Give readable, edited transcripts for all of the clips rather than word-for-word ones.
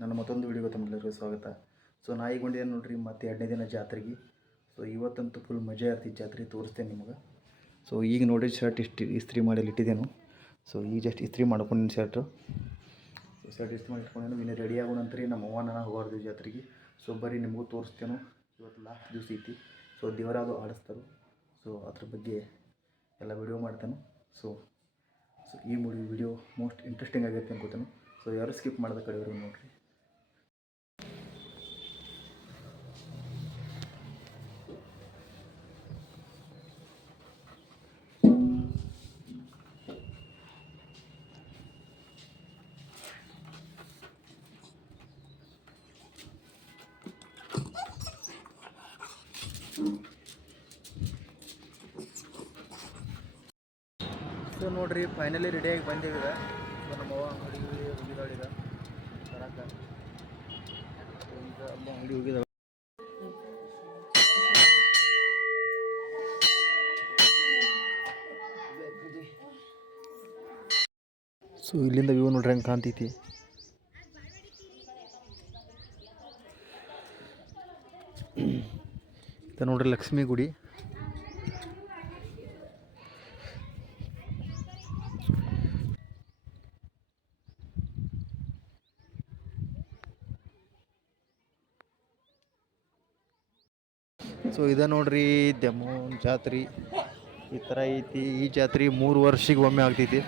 ನನ್ನ ಮತ್ತೊಂದು ವಿಡಿಯೋಗೆ ತಮ್ಮೆಲ್ಲರಿಗೂ ಸ್ವಾಗತ. ಸೊ ನಾ ಈಗ ಹೊಂಟಿದ್ದೇನೆ ನೋಡ್ರಿ ಮತ್ತೆ 2ನೇ ದಿನ ಜಾತ್ರೆಗೆ. ಸೊ ಇವತ್ತಂತೂ ಫುಲ್ ಮಜಾ ಇರ್ತಿತ್ತು ಜಾತ್ರೆ, ತೋರಿಸ್ತೇನೆ ನಿಮಗೆ. ಸೊ ಈಗ ನೋಡಿ ಶರ್ಟ್ ಇಸ್ತ್ರಿ ಮಾಡಿ ಇಟ್ಟಿದ್ದೇನು. ಸೊ ಈಗ ಜಸ್ಟ್ ಇಸ್ತ್ರಿ ಮಾಡ್ಕೊಂಡಿನಿ ಶರ್ಟು. ಸೊ ಶರ್ಟ್ ಇಸ್ತ್ರಿ ಮಾಡಿ ಇಟ್ಕೊಂಡೇನು. ಇನ್ನು ರೆಡಿ ಆಗೋ ನಂತರ ನಮ್ಮ ಅವ್ವ ನಾನು ಹೋಗಾರ್ದು ಜಾತ್ರೆಗೆ. ಸೊ ಬರೀ ನಿಮಗೂ ತೋರಿಸ್ತೇನೆ. ಇವತ್ತು ಲಾಸ್ಟ್ ದಿವಸ ಐತಿ. ಸೊ ದೇವರಾದು ಆಡಿಸ್ತಾರೆ. ಸೊ ಅದ್ರ ಬಗ್ಗೆ ಎಲ್ಲ ವಿಡಿಯೋ ಮಾಡ್ತೇನೆ. ಸೊ ಈ ವಿಡಿಯೋ ಮೋಸ್ಟ್ ಇಂಟ್ರೆಸ್ಟಿಂಗ್ ಆಗಿರುತ್ತೆ ಅನ್ಕೋತೇನೆ. ಸೊ ಯಾರು ಸ್ಕಿಪ್ ಮಾಡಿದ ಕಡೆಯವರು ನೋಡಿರಿ. ಸೊ ನೋಡಿರಿ ಫೈನಲಿ ರೆಡಿಯಾಗಿ ಬಂದೇವಿ ಈಗ. ಸೊ ನಮ್ಮವ್ವ ಅಂಗಡಿಗೆ ಹೋಗಿದ್ದಾಳೆ ಈಗ ತರಕ. ಈಗ ಅಲ್ಲಿ ಅಂಗಡಿ ಹೋಗಿದ್ದಾವೆ. ಸೊ ಇಲ್ಲಿಂದ ವ್ಯೂ ನೋಡ್ರಿ ಹೆಂಗೆ ಕಾಣ್ತೈತಿ. ಇದು ನೋಡ್ರಿ ಲಕ್ಷ್ಮೀ ಗುಡಿ. ಸೊ ಇದೆ ನೋಡ್ರಿ ದಮ್ಮೋನ್ ಜಾತ್ರೆ ಈ ಥರ ಐತಿ. ಈ ಜಾತ್ರೆ 3 ವರ್ಷಕ್ಕೆ ಒಮ್ಮೆ ಆಗ್ತೈತಿ.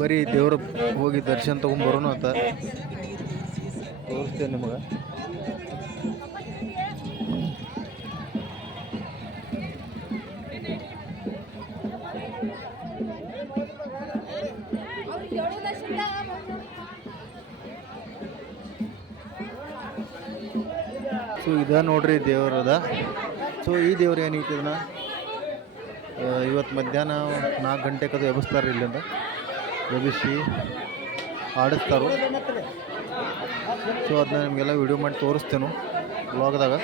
ಬರೀ ದೇವ್ರ ಹೋಗಿ ದರ್ಶನ ತೊಗೊಂಬರೋಣ ಅಂತ ತೋರಿಸ್ತೇನೆ ನಿಮಗೆ. ಸೊ ಇದ ನೋಡ್ರಿ ದೇವರದ. ಸೊ ಈ ದೇವ್ರು ಏನೈತಿ ಇದನ್ನ ಇವತ್ತು ಮಧ್ಯಾಹ್ನ 4 ಗಂಟೆಗೆ ಅದು ಎಬ್ಬಿಸ್ತಾರೆ. ಇಲ್ಲಿಂದ ಎಬ್ಬಿಸಿ ಆಡಿಸ್ತಾರೋ. ಸೊ ಅದನ್ನ ನಿಮಗೆಲ್ಲ ವಿಡಿಯೋ ಮಾಡಿ ತೋರಿಸ್ತೇನೆ ಬ್ಲಾಗ್ದಾಗ.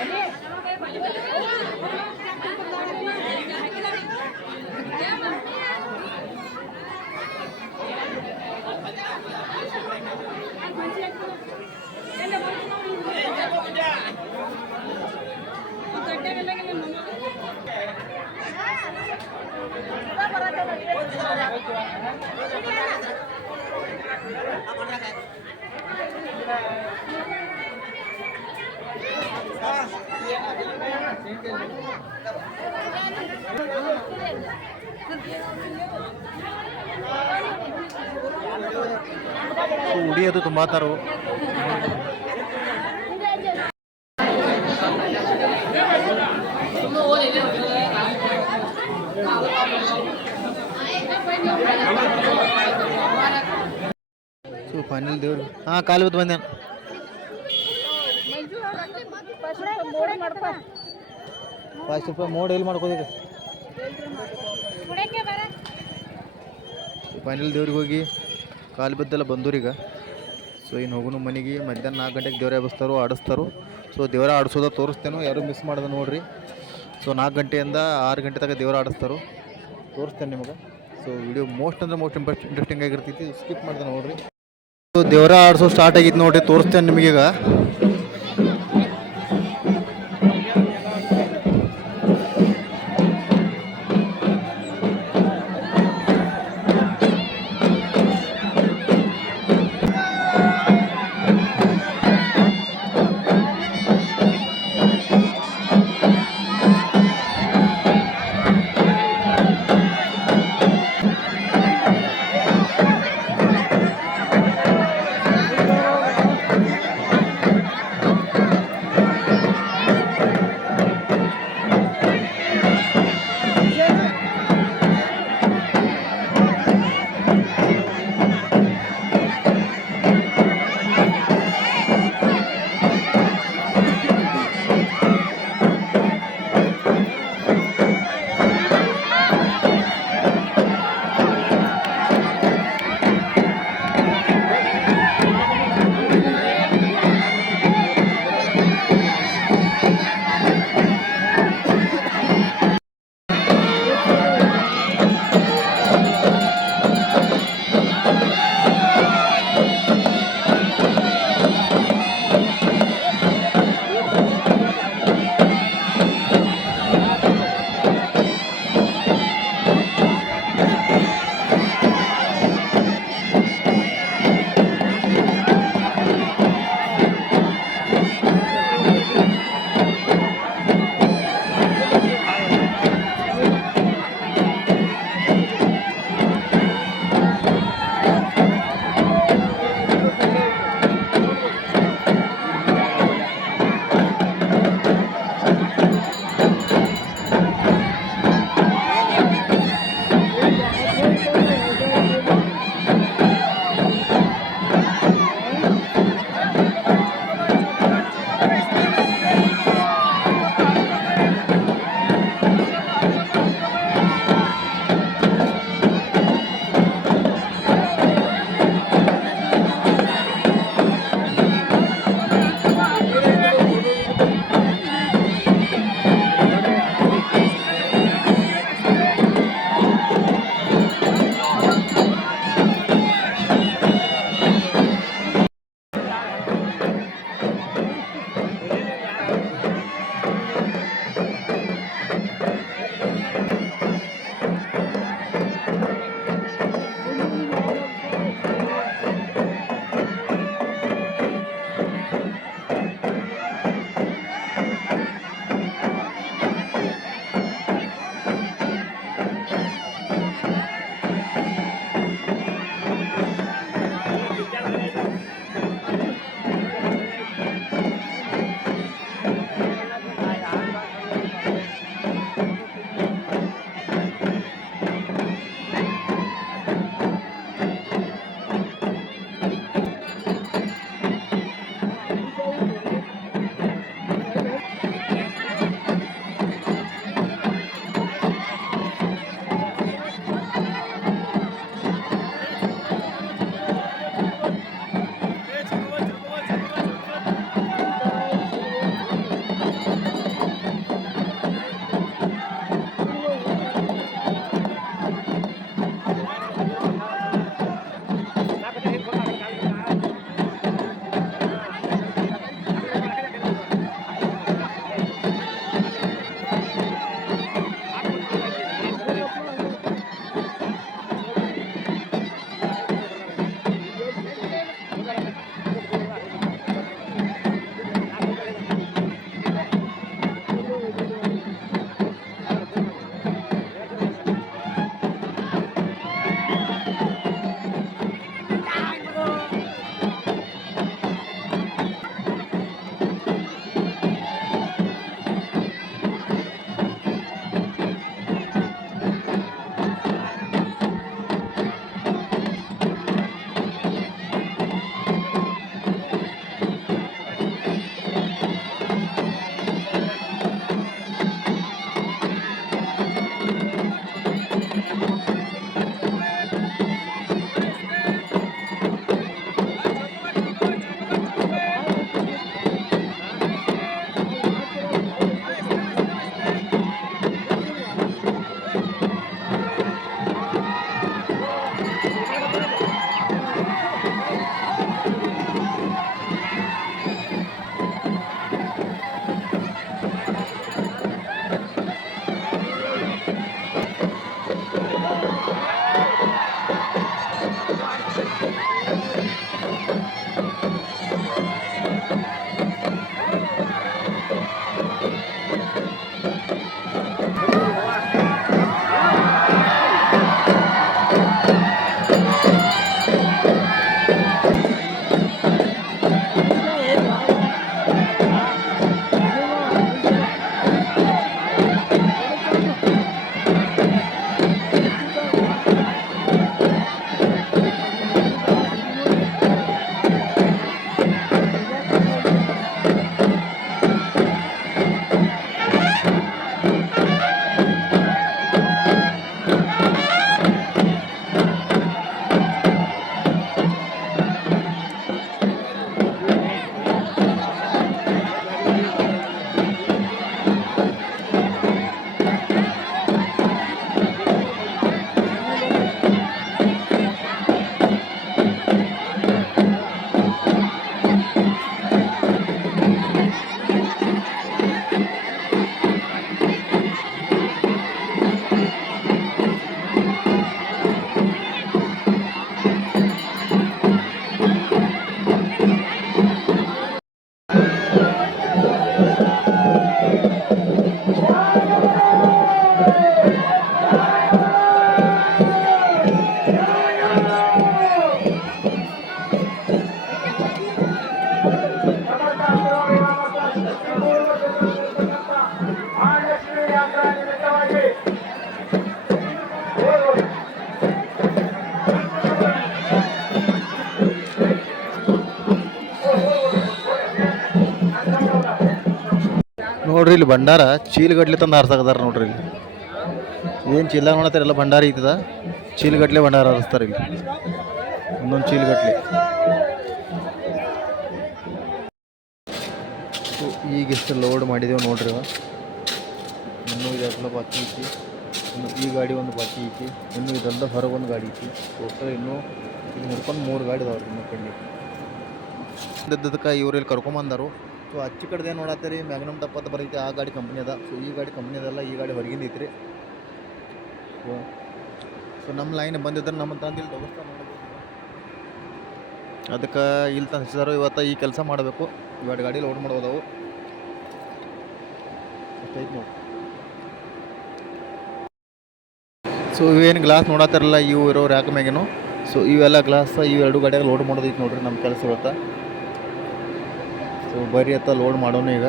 ಉಡಿಯೋದು ತುಂಬಾತಾರು. ಸೊ ಫೈನಲ್ ದೇವ್ರು ಕಾಲು ಹೊತ್ತು ಬಂದೆ. ₹5 ಮೋಡ್ ಎಲ್ಲಿ ಮಾಡ್ಕೋದೀಗ. ಫೈನಲ್ ದೇವ್ರಿಗೆ ಹೋಗಿ ಕಾಲು ಬಿದ್ದೆಲ್ಲ ಬಂದೂರೀಗ. ಸೊ ಇನ್ನು ಹೋಗೋನು ಮನೆಗೆ. ಮಧ್ಯಾಹ್ನ 4 ಗಂಟೆಗೆ ದೇವ್ರ ಎಬ್ಬಿಸ್ತಾರೋ ಆಡಿಸ್ತಾರೋ. ಸೊ ದೇವರ ಆಡಿಸೋದ ತೋರಿಸ್ತೇನೋ, ಯಾರು ಮಿಸ್ ಮಾಡೋದು ನೋಡಿರಿ. ಸೊ 4 ಗಂಟೆಯಿಂದ 6 ಗಂಟೆ ತನಕ ದೇವರ ಆಡಿಸ್ತಾರೋ ತೋರಿಸ್ತೇನೆ ನಿಮಗೆ. ಸೊ ವಿಡಿಯೋ ಮೋಸ್ಟ್ ಇಂಟ್ರೆಸ್ಟಿಂಗ್ ಆಗಿರ್ತೈತಿ. ಸ್ಕಿಪ್ ಮಾಡಿದೆ ನೋಡಿರಿ. ಸೊ ದೇವರ ಆಡಿಸೋ ಸ್ಟಾರ್ಟ್ ಆಗಿತ್ತು ನೋಡಿರಿ, ತೋರಿಸ್ತೇನೆ ನಿಮಗೀಗ. ನೋಡ್ರಿ ಇಲ್ಲಿ ಭಂಡಾರ ಚೀಲಗಟ್ಲೆ ತಂದು ಹಾರ್ಸಾಕದಾರ ನೋಡ್ರಿ ಇಲ್ಲಿ ಏನು ಚೀಲ ನೋಡತ್ತಾರ ಎಲ್ಲ ಭಂಡಾರ ಐತದ ಚೀಲಗಟ್ಲೆ ಭಂಡಾರ ಹಾರಿಸ್ತಾರೆ ಇಲ್ಲಿ ಒಂದೊಂದು ಚೀಲಗಟ್ಲೆ. ಈಗ ಎಷ್ಟು ಲೋಡ್ ಮಾಡಿದೇವು ನೋಡ್ರಿ ಇನ್ನೂ ಇದೆಲ್ಲ ಬಾಕಿ ಐತಿ. ಇನ್ನು ಈ ಗಾಡಿ ಒಂದು ಬಾಕಿ ಐತಿ. ಇನ್ನೂ ಇದೆಲ್ಲ ಹೊರಗೆ ಒಂದು ಗಾಡಿ ಐತಿ. ಟೋಟಲ್ ಇನ್ನೂ ಈಗ ನೋಡ್ಕೊಂಡು 3 ಗಾಡಿ ಇದಾವ್ರಿ ಇನ್ನೂ ಪೆಂಡಿಂಗ್ ಇದ್ದದಕ್ಕೆ ಇವ್ರು ಇಲ್ಲಿ ಕರ್ಕೊಂಬಂದರು. ಸೊ ಅಚ್ಚಿ ಕಡೆದು ಏನು ನೋಡತ್ತೀರಿ ಮ್ಯಾಗ್ನಮ್ ಟಪ್ಪತ್ತು ಬರೈತಿ ಆ ಗಾಡಿ ಕಂಪ್ನಿ ಅದ. ಸೊ ಈ ಗಾಡಿ ಕಂಪ್ನಿ ಅದಲ್ಲ, ಈ ಗಾಡಿ ಹೊರಗಿಂದ ಐತ್ರಿ. ಸೊ ನಮ್ಮ ಲೈನ್ ಬಂದಿದ್ರೆ ನಮ್ಮ ತಂದು ಇಲ್ಲಿ ತಗೋಸ್ತಾ ಮಾಡ್ಬೋದು. ಅದಕ್ಕೆ ಇಲ್ಲಿ ತಂದು ಹಚ್ಚಿದಾರು. ಇವತ್ತು ಈ ಕೆಲಸ ಮಾಡಬೇಕು. ಇವಾಗ ಗಾಡಿ ಲೋಡ್ ಮಾಡೋದವು ಅಷ್ಟೈತೆ ನೋಡಿ. ಸೊ ಇವೇನು ಗ್ಲಾಸ್ ನೋಡತ್ತಾರಲ್ಲ ಇವು ಇರೋ ರ್ಯಾಕ್ ಮ್ಯಾಗೇನು. ಸೊ ಇವೆಲ್ಲ ಗ್ಲಾಸ್ ಇವೆರಡು ಗಾಡಿಯಾಗ ಲೋಡ್ ಮಾಡೋದೈತೆ ನೋಡ್ರಿ ನಮ್ಮ ಕೆಲಸ ಇವತ್ತು. ಸೊ ಬರ್ರಿ ಅತ್ತ ಲೋಡ್ ಮಾಡೋನು ಈಗ.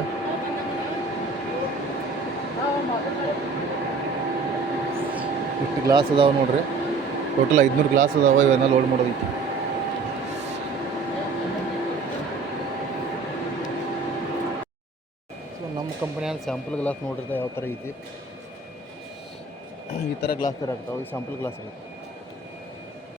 ಇಷ್ಟು ಗ್ಲಾಸ್ ಅದಾವೆ ನೋಡ್ರಿ. ಟೋಟಲ್ 500 ಗ್ಲಾಸ್ ಅದಾವೆ. ಇವೆಲ್ಲ ಲೋಡ್ ಮಾಡೋದೈತಿ. ಸೊ ನಮ್ಮ ಕಂಪ್ನಿಯಾಗ ಸ್ಯಾಂಪಲ್ ಗ್ಲಾಸ್ ನೋಡ್ರಿ ಯಾವ ಥರ ಐತಿ. ಈ ಥರ ಗ್ಲಾಸ್ ಥರ ಆಗ್ತಾವೆ. ಈ ಸ್ಯಾಂಪಲ್ ಗ್ಲಾಸ್ ಇರುತ್ತೆ.